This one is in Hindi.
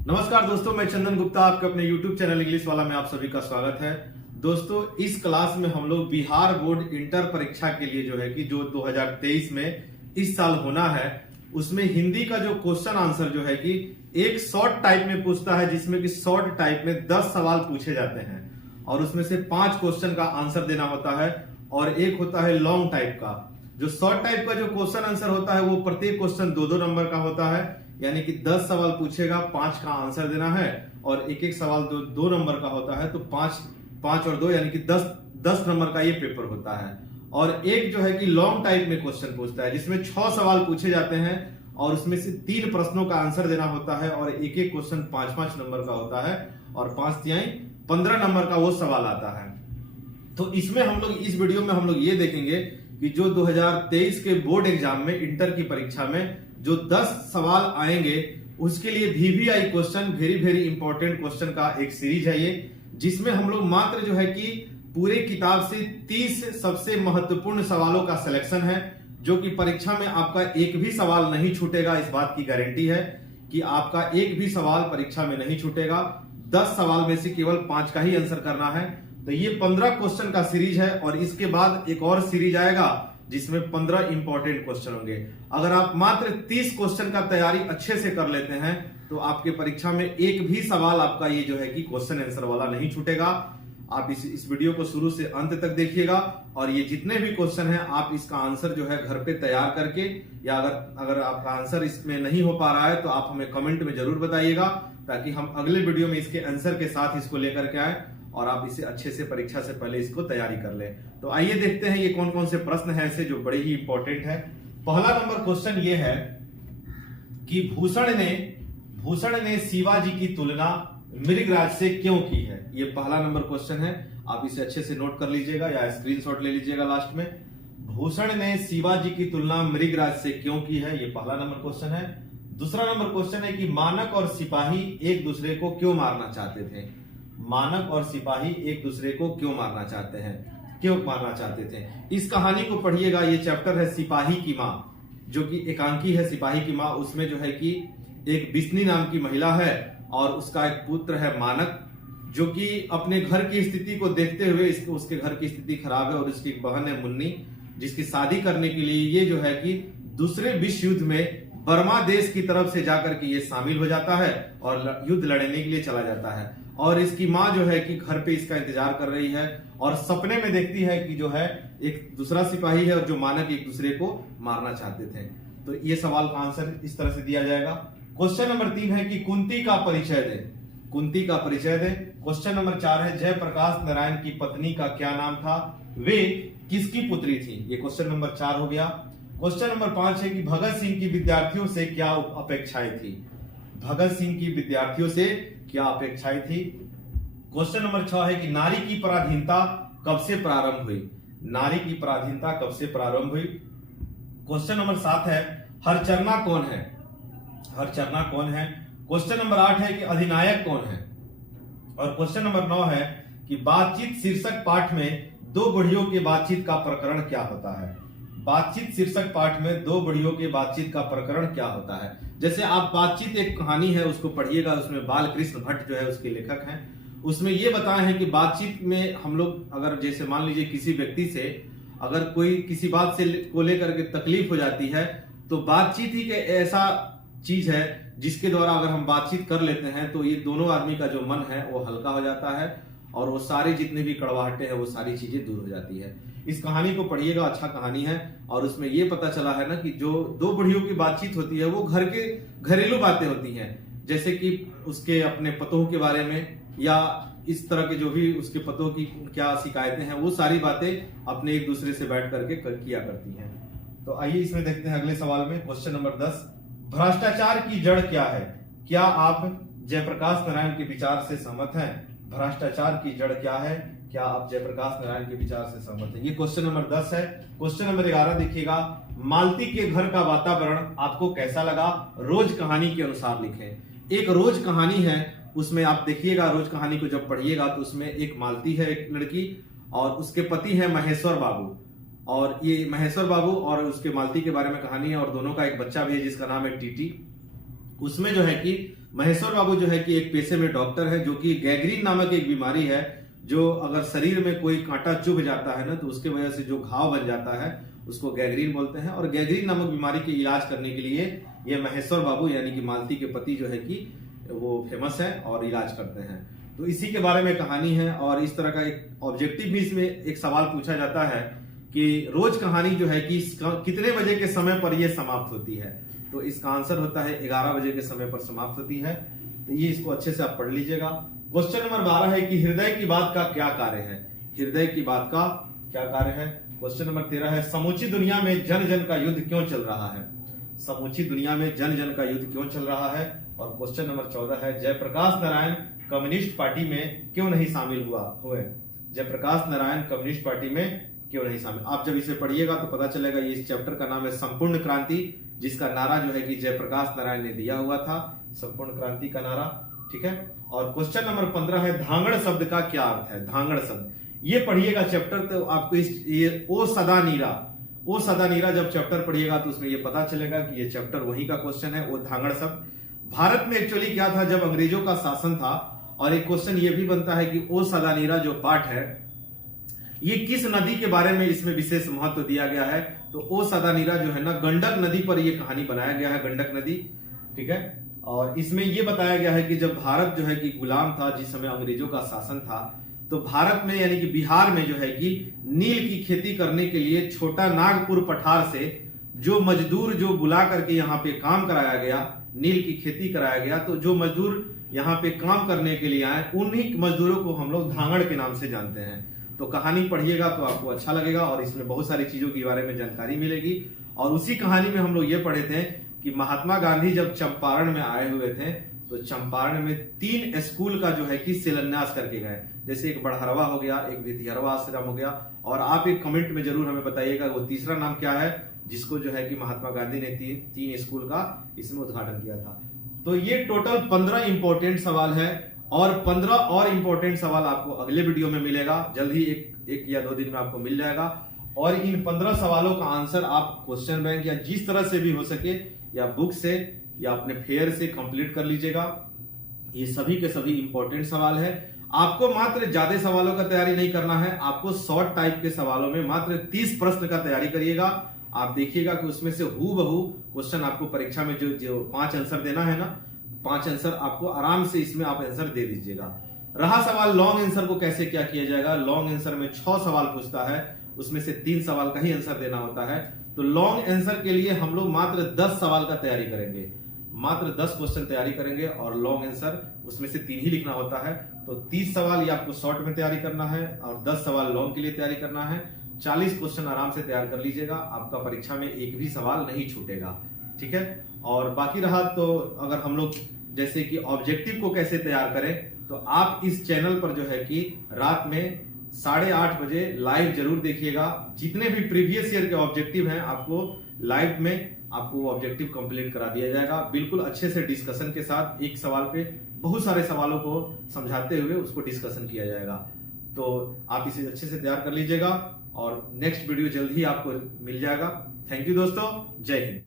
नमस्कार दोस्तों, मैं चंदन गुप्ता आपके अपने YouTube चैनल इंग्लिश वाला में आप सभी का स्वागत है। दोस्तों, इस क्लास में हम लोग बिहार बोर्ड इंटर परीक्षा के लिए जो है कि जो 2023 में इस साल होना है, उसमें हिंदी का जो क्वेश्चन आंसर जो है कि एक शॉर्ट टाइप में पूछता है, जिसमें कि शॉर्ट टाइप में 10 सवाल पूछे जाते हैं और उसमें से 5 क्वेश्चन का आंसर देना होता है और एक होता है लॉन्ग टाइप का। जो शॉर्ट टाइप का जो क्वेश्चन आंसर होता है वो प्रत्येक क्वेश्चन 2-2 नंबर का होता है, यानी कि 10 सवाल पूछेगा, 5 का आंसर देना है और एक एक सवाल 2 नंबर का होता है, तो 5 और 2 यानी कि 10 नंबर का ये पेपर होता है। और एक जो है कि लॉन्ग टाइप में क्वेश्चन पूछता है, जिसमें 6 सवाल पूछे जाते हैं और उसमें से 3 प्रश्नों का आंसर देना होता है और एक एक क्वेश्चन 5-5 नंबर का होता है और 5 तिहाई 15 नंबर का वो सवाल आता है। तो इसमें हम लोग इस वीडियो में हम लोग ये देखेंगे कि जो 2023 के बोर्ड एग्जाम में इंटर की परीक्षा में जो 10 सवाल आएंगे उसके लिए VVI question, very important question का एक सीरीज है ये, जिसमें हम लोग मात्र जो है कि पूरे किताब से 30 सबसे महत्वपूर्ण सवालों का सिलेक्शन है, जो कि परीक्षा में आपका एक भी सवाल नहीं छूटेगा। इस बात की गारंटी है कि आपका एक भी सवाल परीक्षा में नहीं छूटेगा। 10 सवाल में से केवल 5 का ही आंसर करना है। तो ये 15 क्वेश्चन का सीरीज है और इसके बाद एक और सीरीज आएगा जिसमें 15 इंपॉर्टेंट क्वेश्चन होंगे। अगर आप मात्र 30 क्वेश्चन का तैयारी अच्छे से कर लेते हैं तो आपके परीक्षा में एक भी सवाल आपका ये जो है कि क्वेश्चन आंसर वाला नहीं छूटेगा। आप इस वीडियो को शुरू से अंत तक देखिएगा और ये जितने भी क्वेश्चन हैं आप इसका आंसर जो है घर पे तैयार करके, या अगर आपका आंसर इसमें नहीं हो पा रहा है तो आप हमें कमेंट में जरूर बताइएगा, ताकि हम अगले वीडियो में इसके आंसर के साथ इसको लेकर के आए और आप इसे अच्छे से परीक्षा से पहले इसको तैयारी कर लें। तो आइए देखते हैं ये कौन कौन से प्रश्न हैं ऐसे जो बड़े ही इंपॉर्टेंट है। पहला नंबर क्वेश्चन ये है कि भूषण ने शिवाजी की तुलना मृगराज से क्यों की है। ये पहला नंबर क्वेश्चन है, आप इसे अच्छे से नोट कर लीजिएगा या स्क्रीनशॉट ले लीजिएगा लास्ट में। भूषण ने शिवाजी की तुलना मृगराज से क्यों की है, ये पहला नंबर क्वेश्चन है। दूसरा नंबर क्वेश्चन है कि मानक और सिपाही एक दूसरे को क्यों मारना चाहते थे। मानक और सिपाही एक दूसरे को क्यों मारना चाहते थे। इस कहानी को पढ़िएगा। ये चैप्टर है सिपाही की माँ, जो कि एकांकी है सिपाही की माँ। उसमें जो है कि एक बिस्नी नाम की महिला है और उसका एक पुत्र है मानक, जो कि अपने घर की स्थिति को देखते हुए, उसके घर की स्थिति खराब है और उसकी एक बहन है मुन्नी, जिसकी शादी करने के लिए ये जो है कि दूसरे विश्व युद्ध में बर्मा देश की तरफ से जाकर के ये शामिल हो जाता है और युद्ध लड़ने के लिए चला जाता है। और इसकी माँ जो है कि घर पे इसका इंतजार कर रही है और सपने में देखती है कि जो है एक दूसरा सिपाही है और जो मानक एक दूसरे को मारना चाहते थे। तो ये सवाल का आंसर इस तरह से दिया जाएगा। क्वेश्चन नंबर 3 है कि कुंती का परिचय दे। क्वेश्चन नंबर 4 है जयप्रकाश नारायण की पत्नी का क्या नाम था, वे किसकी पुत्री थी। ये क्वेश्चन नंबर 4 हो गया। क्वेश्चन नंबर 5 है कि भगत सिंह की विद्यार्थियों से क्या अपेक्षाएं थी। भगत सिंह की विद्यार्थियों से क्या अपेक्षाएं थी। क्वेश्चन नंबर 6 है कि नारी की पराधीनता कब से प्रारंभ हुई। नारी की पराधीनता कब से प्रारंभ हुई। क्वेश्चन नंबर 7 है हरचरना कौन है। क्वेश्चन नंबर 8 है कि अधिनायक कौन है। और क्वेश्चन नंबर 9 है कि बातचीत शीर्षक पाठ में 2 बुढ़ियों के बातचीत का प्रकरण क्या होता है। बातचीत शीर्षक पाठ में 2 बुढ़ियों के बातचीत का प्रकरण क्या होता है। जैसे आप बातचीत एक कहानी है उसको पढ़िएगा, उसमें बाल कृष्ण भट्ट जो है उसके लेखक हैं। उसमें ये बताए हैं कि बातचीत में हम लोग अगर जैसे मान लीजिए किसी व्यक्ति से अगर कोई किसी बात से को लेकर के तकलीफ हो जाती है, तो बातचीत ही के ऐसा चीज है जिसके द्वारा अगर हम बातचीत कर लेते हैं तो ये दोनों आदमी का जो मन है वो हल्का हो जाता है और वो सारी जितनी भी कड़वाहटें हैं वो सारी चीजें दूर हो जाती है। इस कहानी को पढ़िएगा, अच्छा कहानी है। और उसमें ये पता चला है ना कि जो 2 बुढ़ियों की बातचीत होती है वो घर के घरेलू बातें होती हैं, जैसे कि उसके अपने पतों के बारे में या इस तरह के जो भी उसके पतों की क्या शिकायतें हैं, वो सारी बातें अपने एक दूसरे से बैठ करके किया करती हैं। तो आइए इसमें देखते हैं अगले सवाल में। क्वेश्चन नंबर 10 भ्रष्टाचार की जड़ क्या है। क्या आप जयप्रकाश नारायण के विचार से सहमत हैं। भ्रष्टाचार की जड़ क्या है, क्या आप जयप्रकाश नारायण के विचार से सहमत हैं। ये क्वेश्चन नंबर 10 है। क्वेश्चन नंबर 11 देखिएगा, मालती के घर का वातावरण आपको कैसा लगा, रोज कहानी के अनुसार लिखें। एक रोज कहानी है, उसमें आप देखिएगा, रोज कहानी को जब पढ़िएगा तो उसमें एक मालती है, एक लड़की, और उसके पति है महेश्वर बाबू। और ये महेश्वर बाबू और उसके मालती के बारे में कहानी है और दोनों का एक बच्चा भी है जिसका नाम है टीटी। उसमें जो है कि महेश्वर बाबू जो है कि एक पेशे में डॉक्टर है, जो कि गैंग्रीन नामक एक बीमारी है, जो अगर शरीर में कोई कांटा चुभ जाता है ना तो उसके वजह से जो घाव बन जाता है उसको गैंग्रीन बोलते हैं। और गैंग्रीन नामक बीमारी के इलाज करने के लिए ये महेश्वर बाबू यानी कि मालती के पति जो है कि वो फेमस है और इलाज करते हैं। तो इसी के बारे में कहानी है। और इस तरह का एक ऑब्जेक्टिव भी इसमें एक सवाल पूछा जाता है कि रोज कहानी जो है कि कितने बजे के समय पर यह समाप्त होती है। तो इसका आंसर होता है 11 बजे के समय पर समाप्त होती है। तो ये इसको अच्छे से आप पढ़ लीजिएगा। क्वेश्चन नंबर 12 है कि हृदय की बात का क्या कार्य है। हृदय की बात का क्या कार्य है। क्वेश्चन नंबर 13 है समूची दुनिया में जन जन का युद्ध क्यों चल रहा है। समूची दुनिया में जन जन का युद्ध क्यों चल रहा है। और क्वेश्चन नंबर 14 है जयप्रकाश नारायण कम्युनिस्ट पार्टी में क्यों नहीं शामिल हुए। जयप्रकाश नारायण कम्युनिस्ट पार्टी में क्यों नहीं शामिल। आप जब इसे पढ़िएगा तो पता चलेगा। ये इस चैप्टर का नाम है संपूर्ण क्रांति, जिसका नारा जो है कि जयप्रकाश नारायण ने दिया हुआ था, संपूर्ण क्रांति का नारा। ठीक है। और क्वेश्चन नंबर 15 है धांगड़ शब्द का क्या अर्थ है। धांगड़ शब्द ये पढ़िएगा चैप्टर, तो आपको ये ओ सदा नीरा जब चैप्टर पढ़िएगा तो उसमें ये पता चलेगा कि ये चैप्टर वही का क्वेश्चन है। वो धांगड़ शब्द भारत में एक्चुअली क्या था जब अंग्रेजों का शासन था। और एक क्वेश्चन ये भी बनता है कि ओ सदा नीरा जो पाठ है ये किस नदी के बारे में इसमें विशेष महत्व दिया गया है। तो ओ सदा नीरा जो है ना गंडक नदी पर ये कहानी बनाया गया है, गंडक नदी। ठीक है। और इसमें ये बताया गया है कि जब भारत जो है कि गुलाम था, जिस समय अंग्रेजों का शासन था, तो भारत में यानी कि बिहार में जो है कि नील की खेती करने के लिए छोटा नागपुर पठार से जो मजदूर जो बुला करके यहाँ पे काम कराया गया, नील की खेती कराया गया, तो जो मजदूर यहाँ पे काम करने के लिए आए उन्हीं मजदूरों को हम लोग धांगड़ के नाम से जानते हैं। तो कहानी पढ़िएगा तो आपको अच्छा लगेगा और इसमें बहुत सारी चीजों के बारे में जानकारी मिलेगी। और उसी कहानी में हम लोग ये पढ़े थे कि महात्मा गांधी जब चंपारण में आए हुए थे तो चंपारण में 3 स्कूल का जो है कि शिलान्यास करके गए। जैसे एक बड़हरवा हो गया, एक विधिहरवा आश्रम हो गया। और आप एक कमेंट में जरूर हमें बताइएगा वो तीसरा नाम क्या है जिसको जो है कि महात्मा गांधी ने 3 स्कूल का इसमें उद्घाटन किया था। तो ये टोटल 15 इंपॉर्टेंट सवाल है और 15 और इंपॉर्टेंट सवाल आपको अगले वीडियो में मिलेगा। जल्द ही एक या 2 दिन में आपको मिल जाएगा। और इन 15 सवालों का आंसर आप क्वेश्चन बैंक या जिस तरह से भी हो सके या बुक से या अपने फेयर से कंप्लीट कर लीजिएगा। ये सभी के सभी इंपॉर्टेंट सवाल है। आपको मात्र ज्यादा सवालों का तैयारी नहीं करना है, आपको शॉर्ट टाइप के सवालों में मात्र 30 प्रश्न का तैयारी करिएगा। आप देखिएगा कि उसमें से हूबहू क्वेश्चन आपको परीक्षा में जो 5 आंसर देना है ना, 5 आंसर आपको आराम से इसमें आप आंसर दे दीजिएगा। रहा सवाल लॉन्ग आंसर को कैसे क्या किया जाएगा। लॉन्ग आंसर में 6 सवाल पूछता है, उसमें से 3 सवाल का ही आंसर देना होता है। तो लॉन्ग आंसर के लिए हम लोग मात्र 10 सवाल का तैयारी करेंगे, मात्र 10 क्वेश्चन तैयारी करेंगे और लॉन्ग आंसर उसमें से 3 ही लिखना होता है। तो 30 सवाल ये आपको शॉर्ट में तैयारी करना है और 10 सवाल लॉन्ग के लिए तैयारी करना है। 40 क्वेश्चन आराम से तैयार कर लीजिएगा, आपका परीक्षा में एक भी सवाल नहीं छूटेगा। ठीक है। और बाकी रहा तो अगर हम लोग जैसे कि ऑब्जेक्टिव को कैसे तैयार करें, तो आप इस चैनल पर जो है कि रात में 8:30 बजे लाइव जरूर देखिएगा। जितने भी प्रीवियस ईयर के ऑब्जेक्टिव हैं आपको लाइव में आपको ऑब्जेक्टिव कंप्लीट करा दिया जाएगा, बिल्कुल अच्छे से डिस्कशन के साथ। एक सवाल पे बहुत सारे सवालों को समझाते हुए उसको डिस्कशन किया जाएगा। तो आप इसे अच्छे से तैयार कर लीजिएगा और नेक्स्ट वीडियो जल्द ही आपको मिल जाएगा। थैंक यू दोस्तों, जय हिंद।